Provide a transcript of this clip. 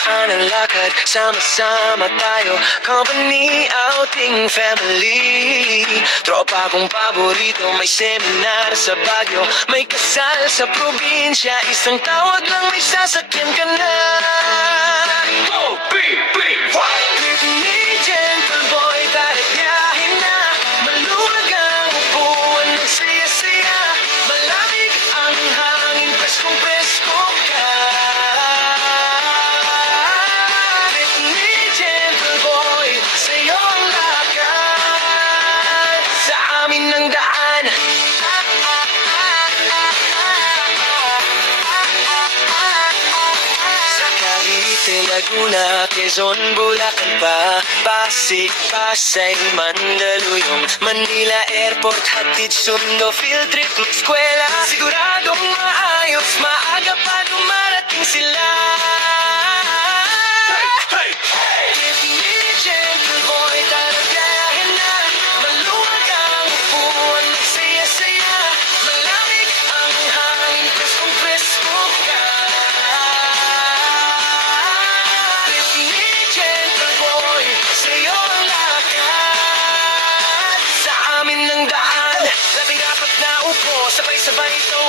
daan ang lakad, sama-sama tayo, company, outing, family. Tropa kong paborito, may seminar sa Baguio, may kasal sa probinsya, isang tawag lang may sasakyan ka na. Britney, gentle boy, tara't biyahin na, maluwag ang upuan, magsaya-saya, malamig ang hangin, preskong presko ka. Britney, gentle boy, sa'yo ang lakad, sa amin ang daan. Sa Cavite, Laguna, Quezon, Bulacan pa, Pasig, Pasay, Mandaluyong, Manila Airport, hatid sundo, field trip, eskwela, siguradong maayos, maaga pa dumarating sila. Britney, gentle boy, tara't biyahin na, maluwag ang upuan, magsaya-saya, malamig ang hangin, preskong presko ka. Britney, gentle boy, sa'yo ang lakad, sa amin ang daan, 14 na upo, sabay-sabay ito